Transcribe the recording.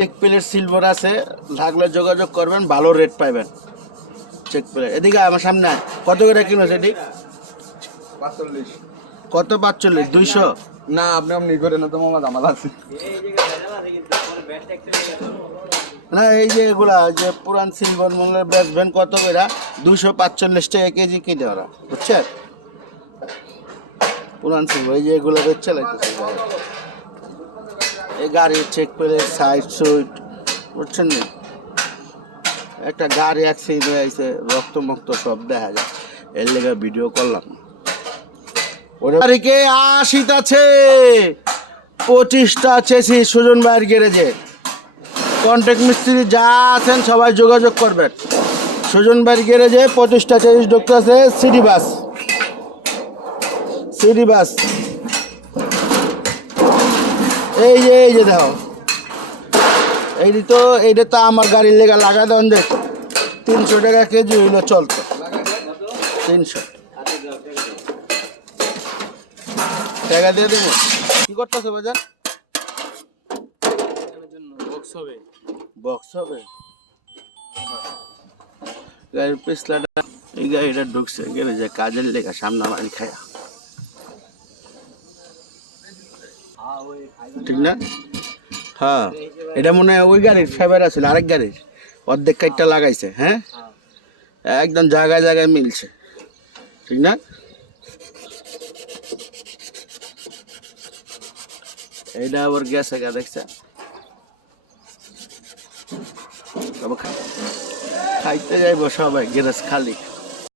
Check plate silver আছে লাগলে যোগাযোগ করবেন ভালো রেট পাইবেন। Check plate. এদিকে আমার সামনে কত করে কিলো সেটি কত পাঁচচল্লিশ? দুইশো? না আপনি আপনি করে না তো মামা জামাল আছে। না এই যে এগুলা যে পুরান সিলভার মঙ্গলের বেচবেন কত করে? দুইশো পাঁচচল্লিশ টাকা কেজি কিনে ওরা বুঝছেন? পুরান সিলভার এই যে এগুলো বেচছে লাগতেছে গাড়ির চেক প্লেট সাইড সুইট বুঝছেন না? একটা গাড়ি অ্যাক্সিডেন্ট হয়ে আছে রক্ত মক্ত সব দেখা যায়। এর লেগে ভিডিও করলাম। ওটা তারিখে আশিত আছে? পঁচিশটা চেয়েছি সুজন ভাইয়ের গ্যারেজে। কন্ট্রাক্ট মিস্ত্রি যা আছেন সবাই যোগাযোগ করবেন। সুজন ভাইয়ের গ্যারেজে পঁচিশটা চেয়েছি ঢুকতে আছে সিটি বাস। City bus. এই যে এই যে দেখো। এইটি তো এইটা তো আমার গাড়ির লেগা লাগা দেন যে তিনশো টাকা কেজি হইল চলতো। তিনশো। টাকা দিয়ে দেবো। কি করতেছো বাজার বক্স হবে। গাড়ির পিছলাটা এই গাড়িটা ঢুকছে গেলে যে কাজের লেখা সামনে বাড়ি খায়া। ঠিক না? হ্যাঁ। এটা মনে হয় ওই গাড়ির ফেভার আছিল, আরেক গাড়ির। অর্ধেক কাইটটা লাগাইছে হ্যাঁ? একদম জায়গায় জায়গায় মিলছে। ঠিক না? এইটা আবার গেছে গা দেখছে খাইতে যাইব সবাই, গ্যারেজ খালি।